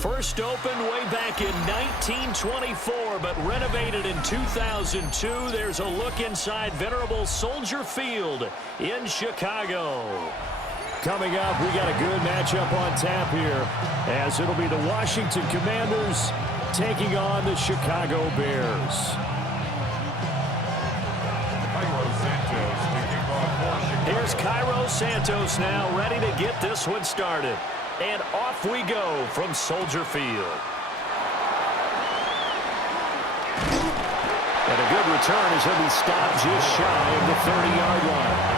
First opened way back in 1924, but renovated in 2002. There's a look inside venerable Soldier Field in Chicago. Coming up, we got a good matchup on tap here, as it'll be the Washington Commanders taking on the Chicago Bears. Here's Cairo Santos now, ready to get this one started. And off we go from Soldier Field. And a good return as he'll be stopped just shy of the 30-yard line.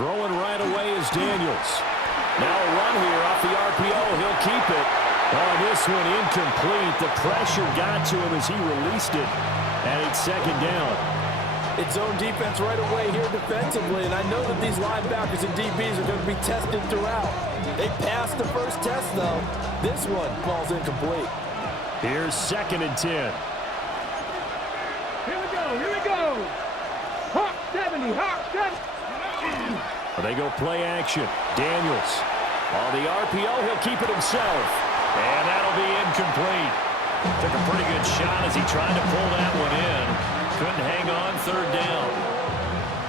Throwing right away is Daniels. Now a run here off the RPO. He'll keep it. Oh, this one incomplete. The pressure got to him as he released it. And it's second down. It's zone defense right away here defensively. And I know that these linebackers and DBs are going to be tested throughout. They passed the first test, though. This one falls incomplete. Here's 2nd and 10. Here we go. Hawk 70, Hawk 70. They go play action. Daniels. On the RPO, he'll keep it himself. And that'll be incomplete. Took a pretty good shot as he tried to pull that one in. Couldn't hang on, 3rd down.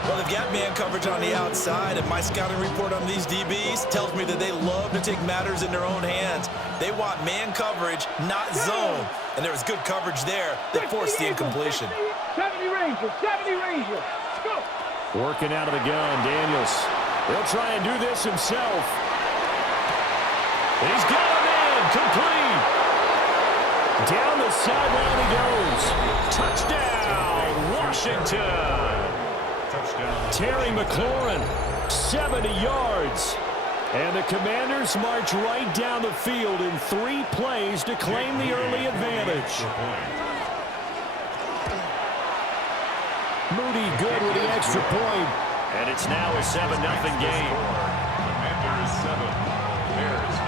Well, they've got man coverage on the outside, and my scouting report on these DBs tells me that they love to take matters in their own hands. They want man coverage, not zone. And there was good coverage there that forced the incompletion. 70 Rangers, 70 Rangers. Let's go. Working out of the gun, Daniels. He'll try and do this himself. He's got a man, complete. Down the sideline he goes. Touchdown, Washington. Touchdown. Terry McLaurin, 70 yards. And the Commanders march right down the field in 3 plays to claim the early advantage. Moody good with the extra point. And it's now a 7-0 game. Commanders 7, Bears 0.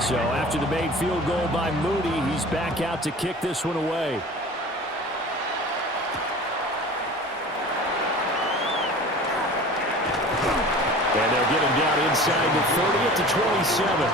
So after the made field goal by Moody, he's back out to kick this one away. And they'll get him down inside the 30 at the 27.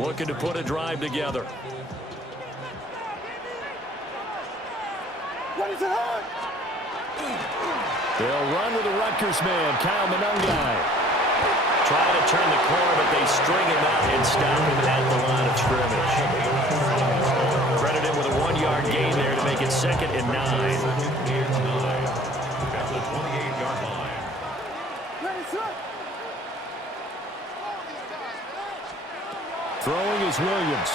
Looking to put a drive together. They'll run with the Rutgers man, Kyle Monungai. Try to turn the corner, but they string him out and stop him at the line of scrimmage. Credit him with a 1-yard gain there to make it 2nd and 9. At the 28-yard line. Throwing is Williams.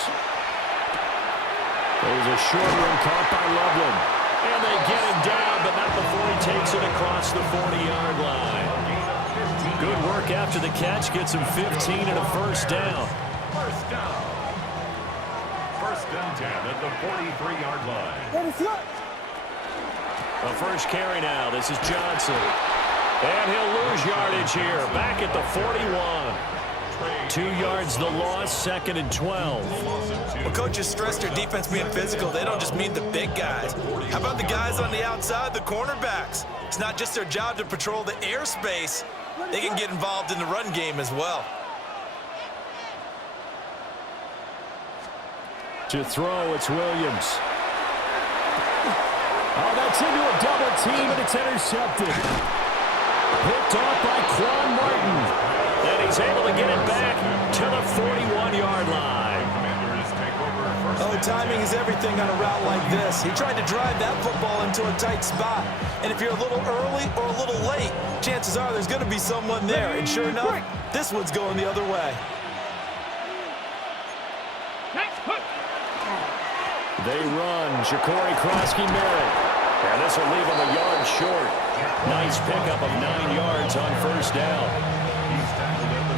There's a short one caught by Loveland. And they get him down, but not before he takes it across the 40-yard line. Good work after the catch. Gets him 15 and a first down. First down. First and 10 at the 43-yard line. A first carry now. This is Johnson. And he'll lose yardage here. Back at the 41. 2 yards the loss, 2nd and 12. Well, coaches stress their defense being physical. They don't just mean the big guys. How about the guys on the outside, the cornerbacks? It's not just their job to patrol the airspace. They can get involved in the run game as well. To throw, it's Williams. Oh, that's into a double team, and it's intercepted. Picked off by Quan Martin. And he's able to get it back to the 41-yard line. Oh, timing is everything on a route like this. He tried to drive that football into a tight spot. And if you're a little early or a little late, chances are there's going to be someone there. And sure enough, this one's going the other way. They run. Ja'Cory Krosky-Merritt. And this will leave him a yard short. Nice pickup of 9 yards on first down.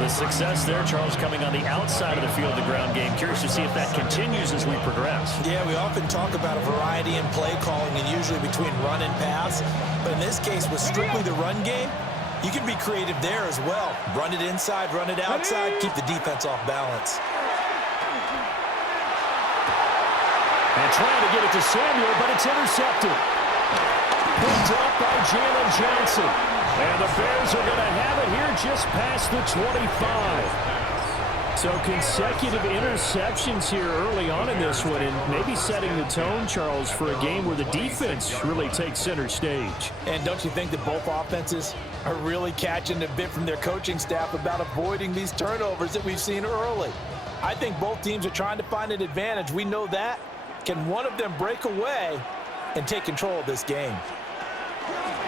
The success there, Charles, coming on the outside of the field, the ground game. Curious to see if that continues as we progress. Yeah, we often talk about a variety in play calling and usually between run and pass. But in this case, with strictly the run game, you can be creative there as well. Run it inside, run it outside, keep the defense off balance. And trying to get it to Samuel, but it's intercepted. Picked up by Jalen Johnson. And the Bears are going to have it here just past the 25. So consecutive interceptions here early on in this one, and maybe setting the tone, Charles, for a game where the defense really takes center stage. And don't you think that both offenses are really catching a bit from their coaching staff about avoiding these turnovers that we've seen early? I think both teams are trying to find an advantage. We know that. Can one of them break away and take control of this game?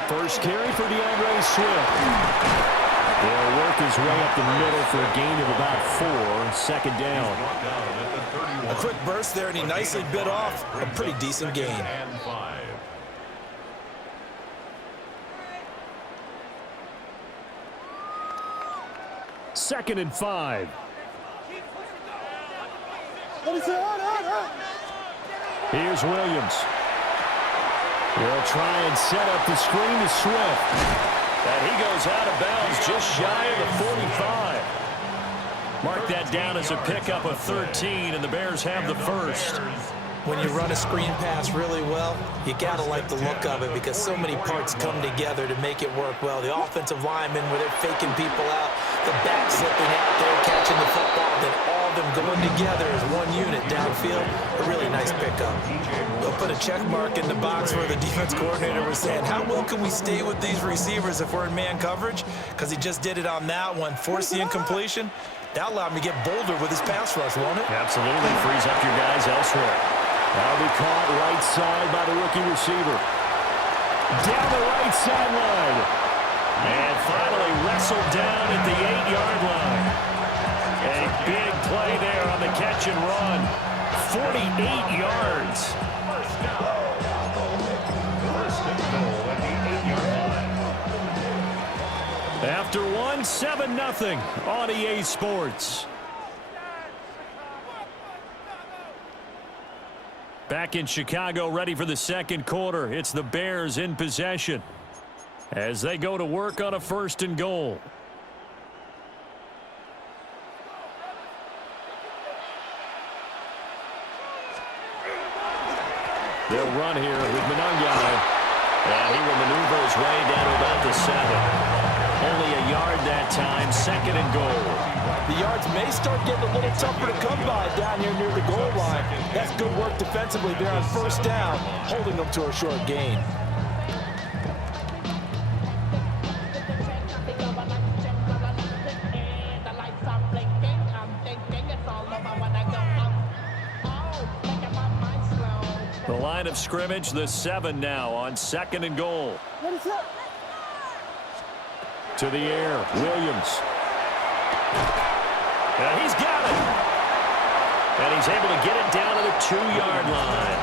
First carry for DeAndre Swift. He'll work his way up the middle for a gain of about 4. Second down. A quick burst there, and he nicely bit off a pretty decent gain. Second and 5. Here's Williams. He'll try and set up the screen to Swift. And he goes out of bounds just shy of the 45. Mark that down as a pickup of 13, and the Bears have the first. When you run a screen pass really well, you got to like the look of it because so many parts come together to make it work well. The offensive linemen, where they're faking people out, the back slipping out there, catching the football, then all of them going together as one unit downfield. A really nice pickup. They'll put a check mark in the box where the defense coordinator was saying, how well can we stay with these receivers if we're in man coverage? Because he just did it on that one, force the incompletion. That allowed him to get bolder with his pass rush, won't it? Absolutely. Frees up your guys elsewhere. That'll be caught right side by the rookie receiver. Down the right sideline. And finally wrestled down at the 8-yard line. A big play there on the catch and run. 48 yards. After one, 7-0 on EA Sports. Back in Chicago, ready for the second quarter. It's the Bears in possession as they go to work on a 1st and goal. They'll run here with Monangai. And he will maneuver his way down to about the 7. Only a yard that time, 2nd and goal. The yards may start getting a little tougher to come by down here near the goal line. That's good work defensively there on 1st down, holding them to a short gain. The line of scrimmage, the 7 now on 2nd and goal. To the air, Williams. And he's got it. And he's able to get it down to the 2-yard line.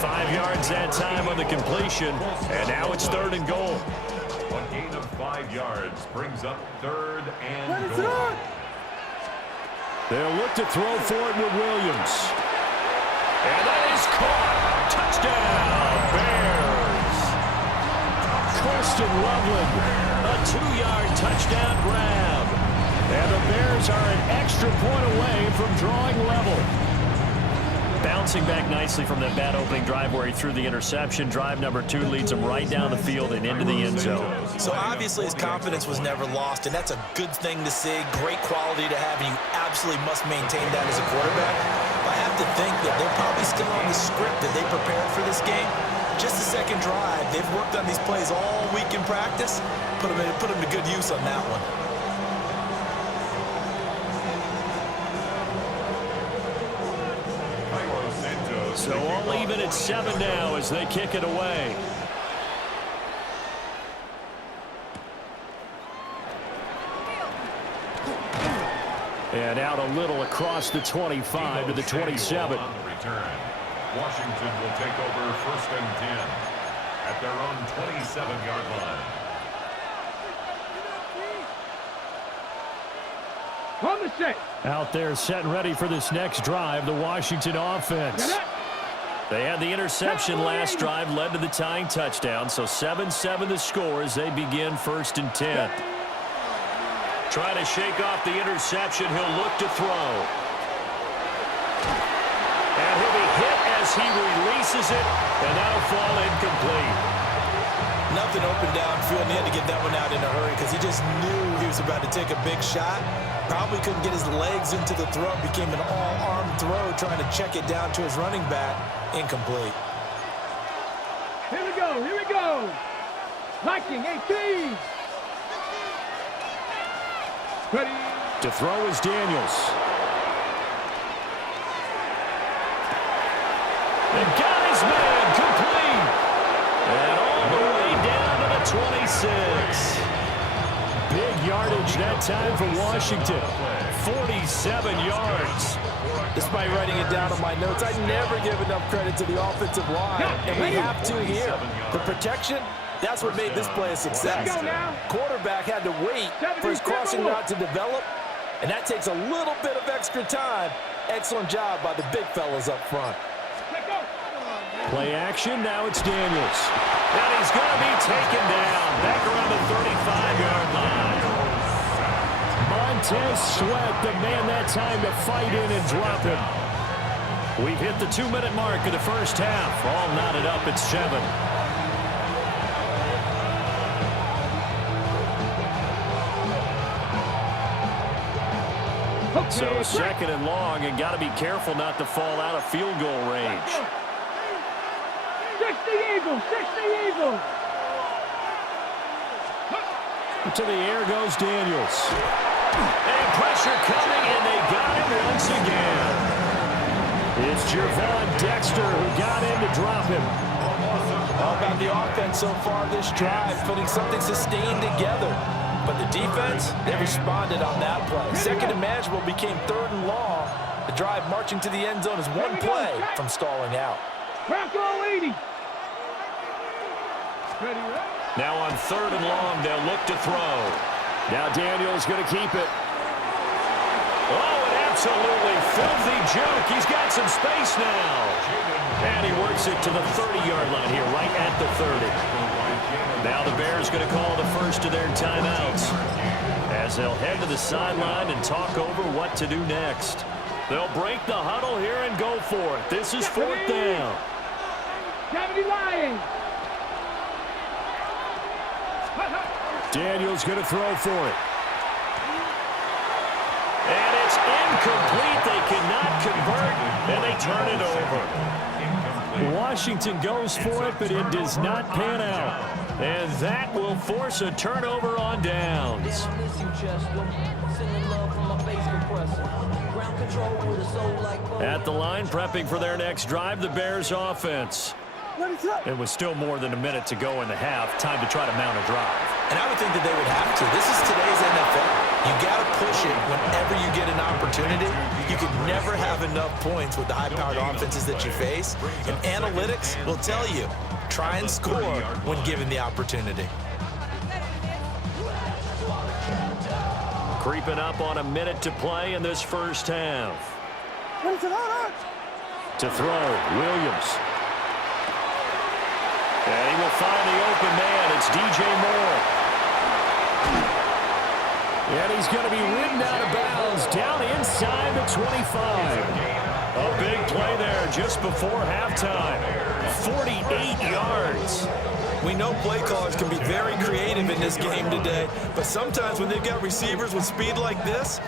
5 yards that time on the completion. And now it's 3rd and goal. A gain of 5 yards brings up 3rd and goal. They'll look to throw for it with Williams. And that is caught. Touchdown, Bears. Corsten Loveland, a 2-yard touchdown grab. And the Bears are an extra point away from drawing level. Bouncing back nicely from that bad opening drive where he threw the interception. Drive number 2 leads him right down the field and into the end zone. So obviously his confidence was never lost, and that's a good thing to see. Great quality to have, and you absolutely must maintain that as a quarterback. If I have to think that they're probably still on the script that they prepared for this game. Just the second drive. They've worked on these plays all week in practice. Put them to good use on that one. So all even at 7 now as they kick it away. And out a little across the 25 to the 27. On the return. Washington will take over 1st and 10 at their own 27-yard line. On the set. Out there set and ready for this next drive, the Washington offense. They had the interception last drive, led to the tying touchdown. So 7-7 the score as they begin 1st and 10. Trying to shake off the interception. He'll look to throw. And he'll be hit as he releases it. And that'll fall incomplete. Nothing open downfield, and he had to get that one out in a hurry because he just knew he was about to take a big shot. Probably couldn't get his legs into the throw. Became an all-arm throw trying to check it down to his running back. Incomplete. Here we go. Here we go. Liking 18. Ready. To throw is Daniels. And got his man complete. And all the way down to the 26. Big yardage that time for Washington. 47 yards. Despite writing it down on my notes, I never give enough credit to the offensive line. And we have to here. The protection, that's what made this play a success. Quarterback had to wait for his crossing route to develop, and that takes a little bit of extra time. Excellent job by the big fellas up front. Play action, now it's Daniels. And he's going to be taken down. Back around the 35-yard line. Montez Sweat, the man that time to fight in and drop him. We've hit the 2-minute mark of the first half. All knotted up at 7. So 2nd and long, and got to be careful not to fall out of field goal range. 60 Eagles, 60 Eagles. To the air goes Daniels. And pressure coming, and they got him once again. It's Jervon Dexter who got in to drop him. All about the offense so far this drive, putting something sustained together. But the defense, they responded on that play. 2nd and manageable became 3rd and long. The drive marching to the end zone is one play from stalling out. Bronco 80. Now on 3rd and long, they'll look to throw. Now Daniels going to keep it. Oh, an absolutely filthy juke. He's got some space now. And he works it to the 30-yard line here, right at the 30. Now the Bears going to call the first of their timeouts as they'll head to the sideline and talk over what to do next. They'll break the huddle here and go for it. This is 4th down. 70 Lions. Daniels going to throw for it. And it's incomplete. They cannot convert, and they turn it over. Washington goes for it, but it does not pan out. And that will force a turnover on downs. At the line, prepping for their next drive, the Bears offense. It was still more than a minute to go in the half. Time to try to mount a drive. And I would think that they would have to. This is today's NFL. You got to push it whenever you get an opportunity. You can never have enough points with the high-powered offenses that you face. And analytics will tell you, try and score when given the opportunity. Creeping up on a minute to play in this first half. To throw, Williams. And he will find the open man. It's DJ Moore. And he's going to be ridden out of bounds down inside the 25. A big play there just before halftime. 48 yards. We know play callers can be very creative in this game today, but sometimes when they've got receivers with speed like this,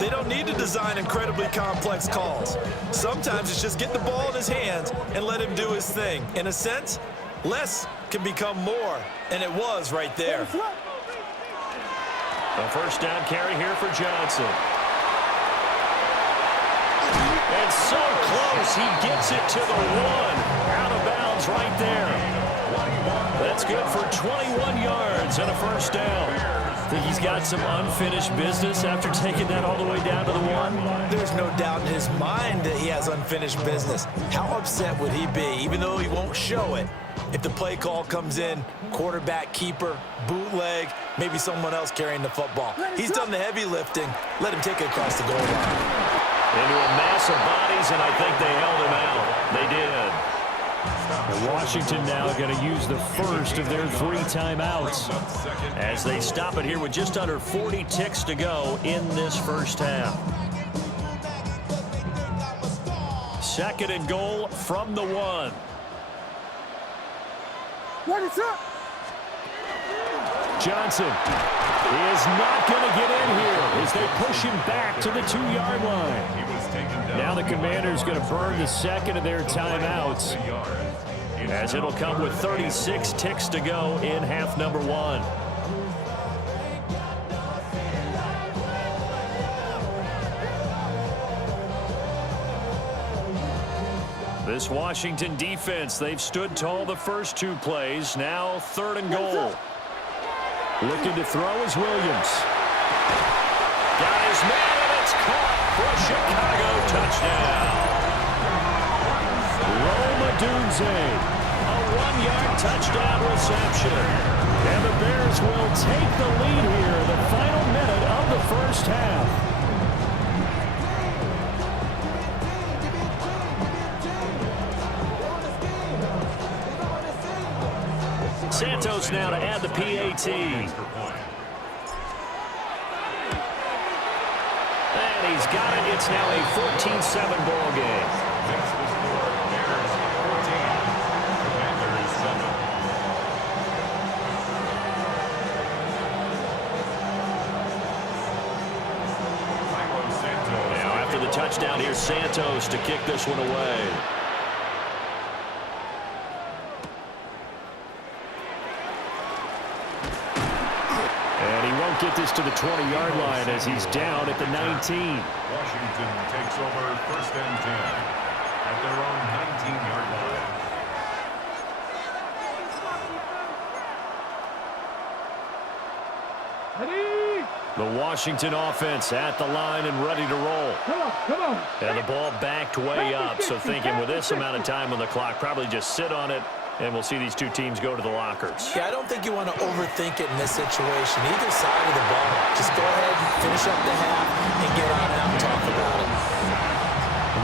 they don't need to design incredibly complex calls. Sometimes it's just get the ball in his hands and let him do his thing. In a sense, less can become more, and it was right there. A first down carry here for Johnson. It's so close. He gets it to the 1. Out of bounds right there. That's good for 21 yards and a first down. Think he's got some unfinished business after taking that all the way down to the 1? There's no doubt in his mind that he has unfinished business. How upset would he be, even though he won't show it, if the play call comes in, quarterback keeper, bootleg, maybe someone else carrying the football? He's done the heavy lifting. Let him take it across the goal line. Into a mass of bodies, and I think they held him out. They did. And Washington now going to use the first of their 3 timeouts as they stop it here with just under 40 ticks to go in this first half. 2nd and goal from the 1. What is up? Johnson is not going to get in here as they push him back to the 2-yard line. Now the Commanders going to burn the 2nd of their timeouts, as it'll come with 36 ticks to go in half number 1. This Washington defense, they've stood tall the first 2 plays. Now 3rd and goal. Looking to throw is Williams. Got his man, and it's caught for a Chicago touchdown. Roma Dunze, a 1-yard touchdown reception. And the Bears will take the lead here in the final minute of the first half. Santos now to add the PAT. And he's got it. It's now a 14-7 ball game. Makes the score Bears 14, Commanders 7. Now after the touchdown, here's Santos to kick this one away. Get this to the 20-yard line as he's down at the 19. Washington takes over 1st and 10 at their own 19-yard line. Ready? The Washington offense at the line and ready to roll. Come on, come on. And the ball backed way up, so thinking with this amount of time on the clock, probably just sit on it, and we'll see these 2 teams go to the lockers. Yeah, I don't think you want to overthink it in this situation. Either side of the ball. Just go ahead and finish up the half and get on out and talk about it.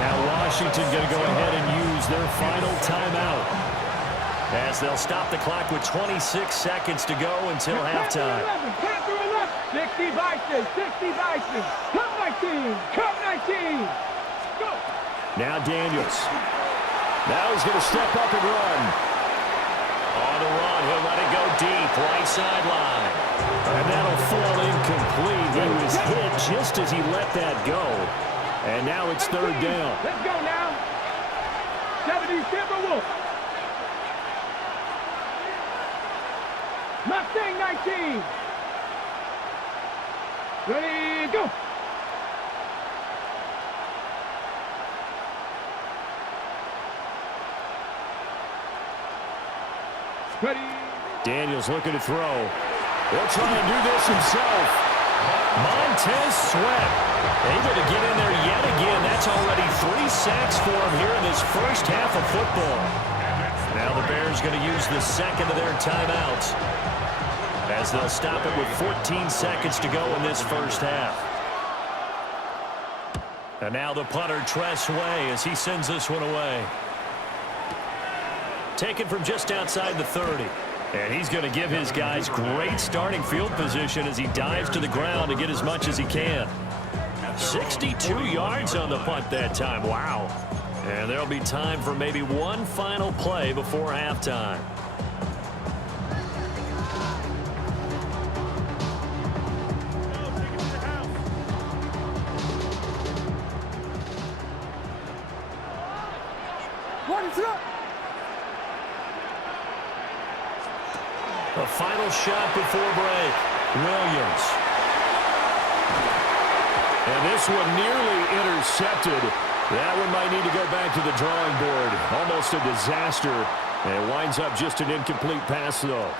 Now Washington going to go ahead and use their final timeout, as they'll stop the clock with 26 seconds to go until halftime. 60 Vikings, 60 Vikings. Come 19, come 19. Go. Now Daniels. Now he's going to step up and run. On the run, he'll let it go deep, right sideline. And that'll fall incomplete. He was hit just as he let that go. And now it's 3rd down. Let's go now. 70 Timberwolves. Mustang 19. Ready, go. Ready. Daniels looking to throw. He'll try and do this himself. Montez Sweat able to get in there yet again. That's already 3 sacks for him here in this first half of football. Now the Bears going to use the 2nd of their timeouts, as they'll stop it with 14 seconds to go in this first half. And now the punter, Tress Way, as he sends this one away. Taken from just outside the 30. And he's going to give his guys great starting field position as he dives to the ground to get as much as he can. 62 yards on the punt that time. Wow. And there'll be time for maybe one final play before halftime. The final shot before break. Williams. And this one nearly intercepted. That one might need to go back to the drawing board. Almost a disaster. And it winds up just an incomplete pass, though.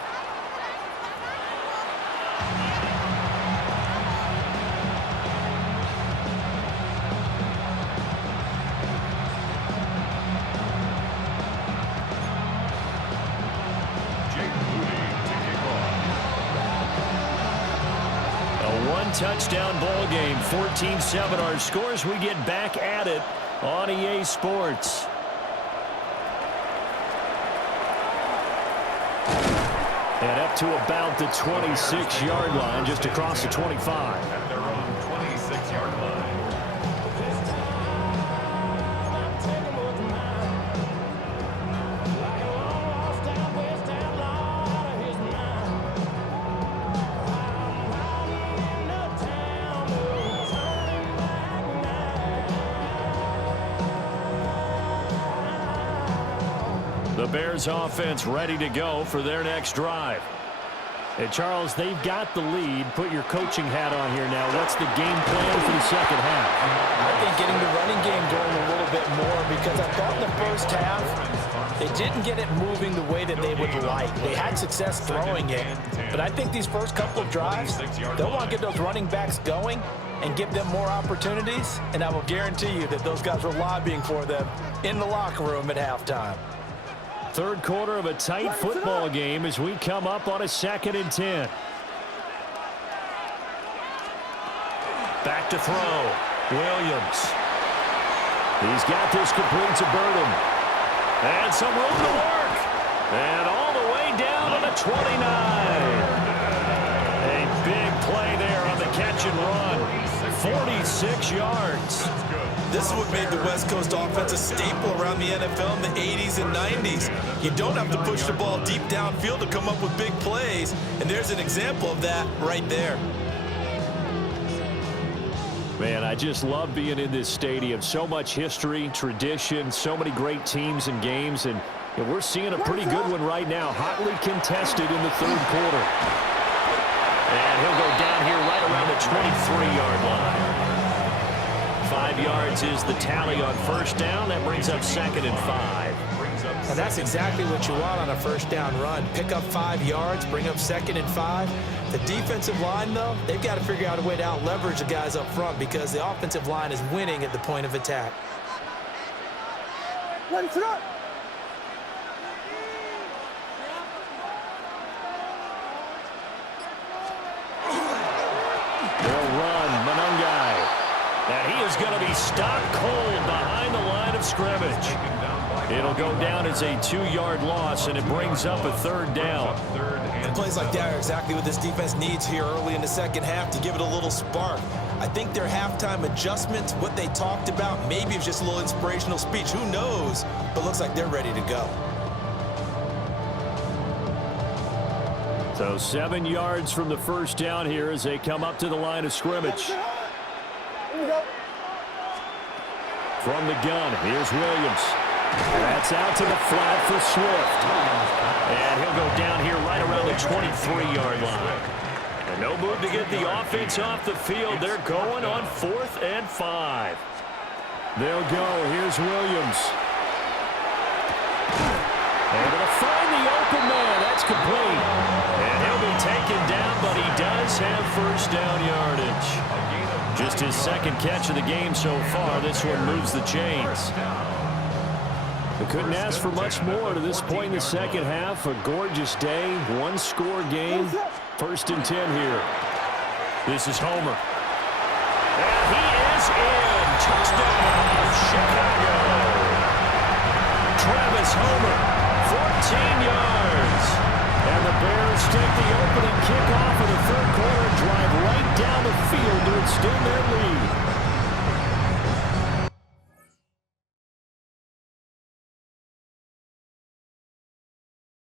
Touchdown ball game, 14-7 our scores. We get back at it on EA Sports. And up to about the 26-yard line, just across the 25. At their own 26-yard line. The Bears offense ready to go for their next drive. And Charles, they've got the lead. Put your coaching hat on here now. What's the game plan for the second half? I think getting the running game going a little bit more, because I thought in the first half they didn't get it moving the way that they would like. They had success throwing it, but I think these first couple of drives, they'll want to get those running backs going and give them more opportunities, and I will guarantee you that those guys were lobbying for them in the locker room at halftime. Third quarter of a tight football game as we come up on a 2nd and 10. Back to throw. Williams. He's got this complete to Burton. And some room to work. And all the way down to the 29. A big play there on the catch and run. 46 yards. This is what made the West Coast offense a staple around the NFL in the 80s and 90s. You don't have to push the ball deep downfield to come up with big plays, and there's an example of that right there. Man, I just love being in this stadium. So much history, tradition, so many great teams and games, and we're seeing a pretty good one right now, hotly contested in the third quarter. And he'll go down here right around the 23-yard line. 5 yards is the tally on first down. That brings up 2nd and 5. And that's exactly what you want on a first down run. Pick up 5 yards, bring up 2nd and 5. The defensive line, though, they've got to figure out a way to out-leverage the guys up front, because the offensive line is winning at the point of attack. And he is going to be stopped cold behind the line of scrimmage. It'll go down as a 2-yard loss, and it brings up a 3rd down. And plays like that are exactly what this defense needs here early in the second half to give it a little spark. I think their halftime adjustments, what they talked about, maybe it's just a little inspirational speech. Who knows? But looks like they're ready to go. So 7 yards from the first down here as they come up to the line of scrimmage. From the gun, here's Williams. That's out to the flat for Swift. And he'll go down here right around the 23-yard line. And no move to get the offense off the field. They're going on 4th and 5. They'll go. Here's Williams. Able to find the open man. That's complete. And he'll be taken down, but he does have first down yardage. Just his 2nd catch of the game so far. This one moves the chains. We couldn't ask for much more to this point in the second half. A gorgeous day, 1-score game. 1st and 10 here. This is Homer. And he is in. Touchdown, Chicago. Travis Homer, 14 yards. And the Bears take the